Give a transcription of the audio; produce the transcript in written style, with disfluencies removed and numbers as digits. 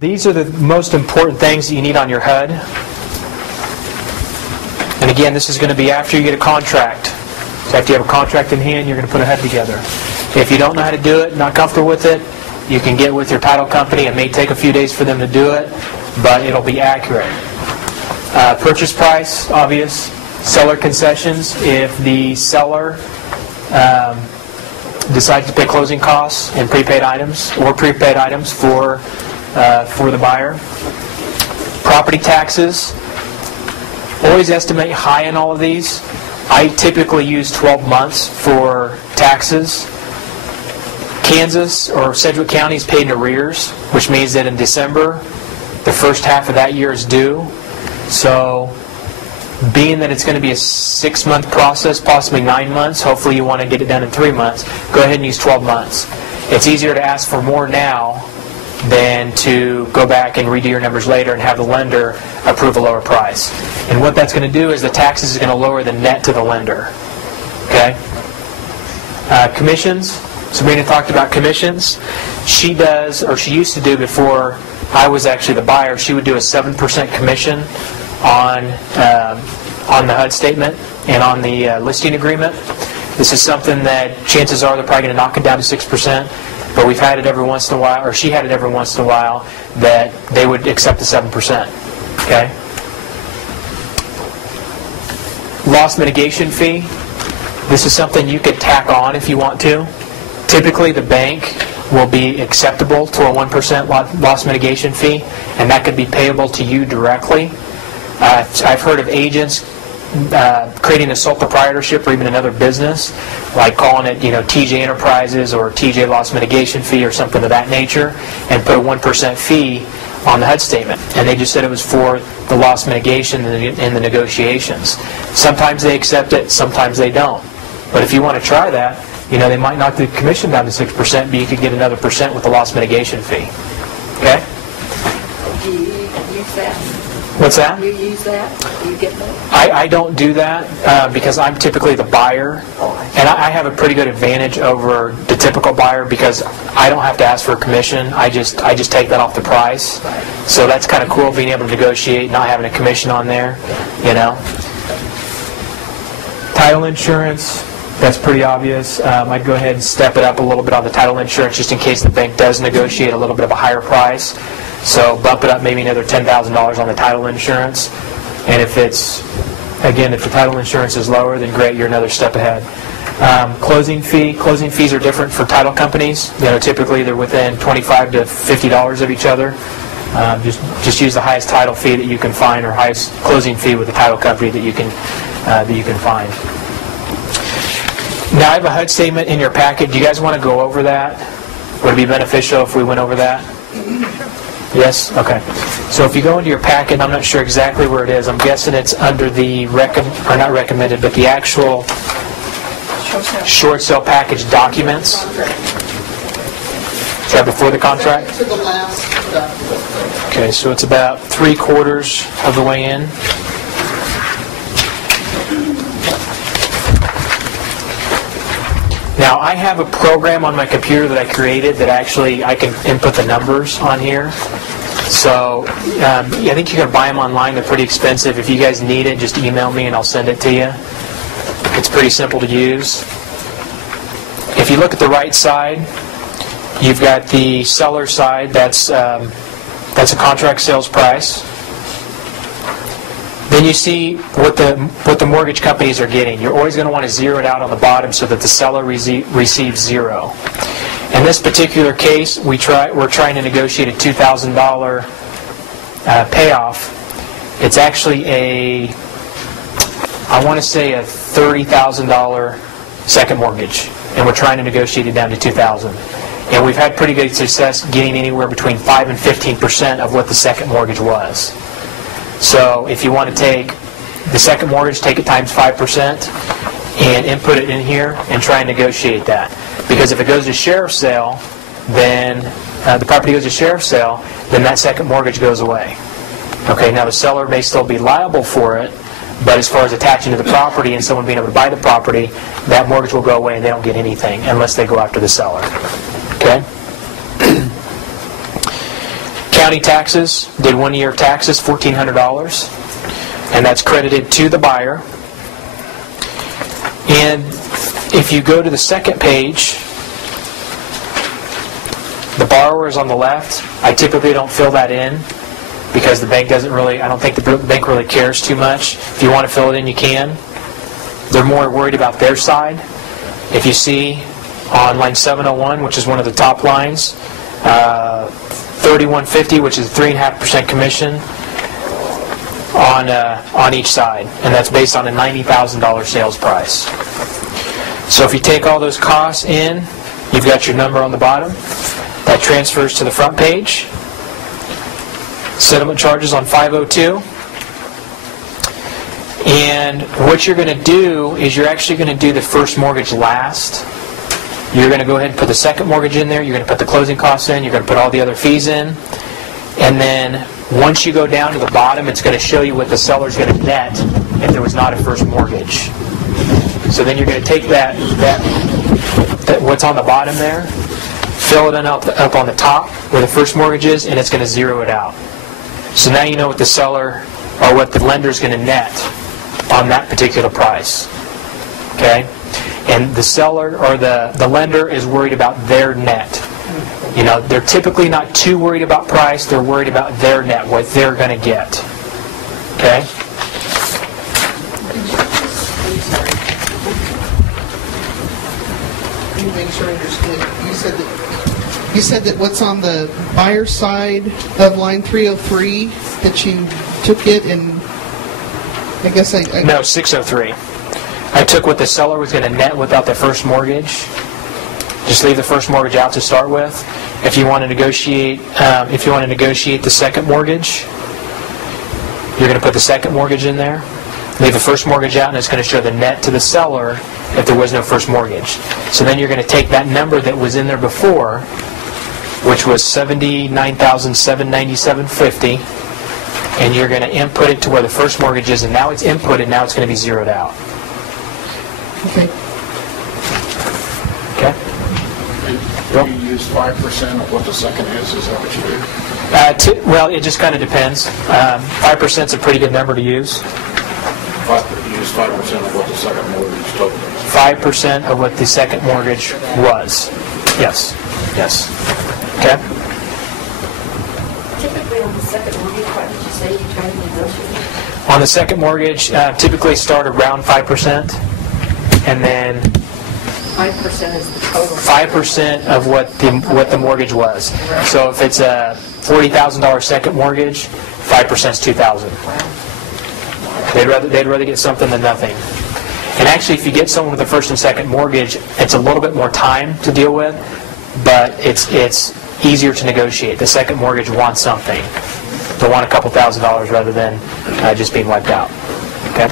These are the most important things that you need on your HUD. And again, this is going to be after you get a contract. So after you have a contract in hand, you're going to put a HUD together. If you don't know how to do it, not comfortable with it, you can get with your title company. It may take a few days for them to do it, but it'll be accurate. Purchase price, obvious. Seller concessions, if the seller decides to pay closing costs and prepaid items or prepaid items for the buyer. Property taxes. Always estimate high in all of these. I typically use 12 months for taxes. Kansas or Sedgwick County is paid in arrears, which means that in December, the first half of that year is due. So, being that it's going to be a 6-month process, possibly 9 months, hopefully you want to get it done in 3 months, go ahead and use 12 months. It's easier to ask for more now than to go back and redo your numbers later and have the lender approve a lower price. And what that's going to do is the taxes is going to lower the net to the lender. Okay? Commissions. Sabrina talked about commissions. She does, or she used to do before I was actually the buyer, she would do a 7% commission on the HUD statement and on the listing agreement. This is something that chances are they're probably going to knock it down to 6%, but we've had it every once in a while, or she had it every once in a while, that they would accept the 7%. Okay? Loss mitigation fee. This is something you could tack on if you want to. Typically the bank will be acceptable to a 1% loss mitigation fee, and that could be payable to you directly. I've heard of agents creating a sole proprietorship or even another business, like calling it, TJ Enterprises or TJ Loss Mitigation Fee or something of that nature, and put a 1% fee on the HUD statement. And they just said it was for the loss mitigation in the negotiations. Sometimes they accept it, sometimes they don't. But if you want to try that, they might knock the commission down to 6%, but you could get another % with the loss mitigation fee. Okay? Do you use that? What's that? Do you use that? Do you get that? I don't do that because I'm typically the buyer, and I have a pretty good advantage over the typical buyer because I don't have to ask for a commission. I just take that off the price. So that's kind of cool, being able to negotiate, not having a commission on there. Title insurance. That's pretty obvious. I'd go ahead and step it up a little bit on the title insurance just in case the bank does negotiate a little bit of a higher price. So bump it up maybe another $10,000 on the title insurance. And if the title insurance is lower, then great, you're another step ahead. Closing fee. Closing fees are different for title companies. Typically they're within $25 to $50 of each other. Just use the highest title fee that you can find, or highest closing fee with the title company that you can find. Now I have a HUD statement in your packet. Do you guys want to go over that? Would it be beneficial if we went over that? Yes? Okay. So if you go into your packet, I'm not sure exactly where it is. I'm guessing it's under the not recommended, but the actual short sale package documents. Is that before the contract? To the last document. Okay, so it's about 3/4 of the way in. Now, I have a program on my computer that I created that actually I can input the numbers on here. So, I think you can buy them online. They're pretty expensive. If you guys need it, just email me and I'll send it to you. It's pretty simple to use. If you look at the right side, you've got the seller side. That's a contract sales price. Then you see what the mortgage companies are getting. You're always going to want to zero it out on the bottom so that the seller receives zero. In this particular case, we're trying to negotiate a $2,000 payoff. It's actually I want to say a $30,000 second mortgage, and we're trying to negotiate it down to $2,000. And we've had pretty good success getting anywhere between 5 and 15% of what the second mortgage was. So if you want to take the second mortgage, take it times 5% and input it in here and try and negotiate that. Because if it goes to sheriff's sale, then the property goes to sheriff's sale, then that second mortgage goes away. Okay, now the seller may still be liable for it, but as far as attaching to the property and someone being able to buy the property, that mortgage will go away and they don't get anything unless they go after the seller. Okay? County taxes, did 1 year of taxes, $1,400, and that's credited to the buyer. And if you go to the second page, the borrower is on the left. I typically don't fill that in because the bank doesn't really, I don't think the bank really cares too much. If you want to fill it in, you can. They're more worried about their side. If you see on line 701, which is one of the top lines, 3150, which is 3.5% commission on each side, and that's based on a $90,000 sales price. So if you take all those costs in, you've got your number on the bottom. That transfers to the front page. Settlement charges on 502. And what you're going to do is you're actually going to do the first mortgage last. You're going to go ahead and put the second mortgage in there. You're going to put the closing costs in. You're going to put all the other fees in. And then once you go down to the bottom, it's going to show you what the seller's going to net if there was not a first mortgage. So then you're going to take that what's on the bottom there, fill it up on the top where the first mortgage is, and it's going to zero it out. So now you know what the seller or what the lender is going to net on that particular price. Okay? And the seller or the lender is worried about their net. You know, they're typically not too worried about price. They're worried about their net, what they're going to get. Okay? Let me make sure I understood. You said that what's on the buyer side of line 303 that you took it and I guess I No, 603. I took what the seller was going to net without the first mortgage. Just leave the first mortgage out to start with. If you want to negotiate, the second mortgage, you're going to put the second mortgage in there. Leave the first mortgage out, and it's going to show the net to the seller if there was no first mortgage. So then you're going to take that number that was in there before, which was $79,797.50, and you're going to input it to where the first mortgage is, and now it's inputted. Now it's going to be zeroed out. Okay. Okay. You use 5% of what the second is that what you do? Well, it just kind of depends. 5% is a pretty good number to use. You use 5% of what the second mortgage total is. 5% of what the second mortgage was. Yes. Yes. Okay. Typically on the second mortgage, what did you say you try to negotiate? On the second mortgage, typically start around 5%, and then 5% is the total. 5% of what the mortgage was. So if it's a $40,000 second mortgage, 5% is $2,000. They'd rather get something than nothing. And actually, if you get someone with a first and second mortgage, it's a little bit more time to deal with, but it's easier to negotiate. The second mortgage wants something. They want a couple $1,000s rather than just being wiped out. Okay.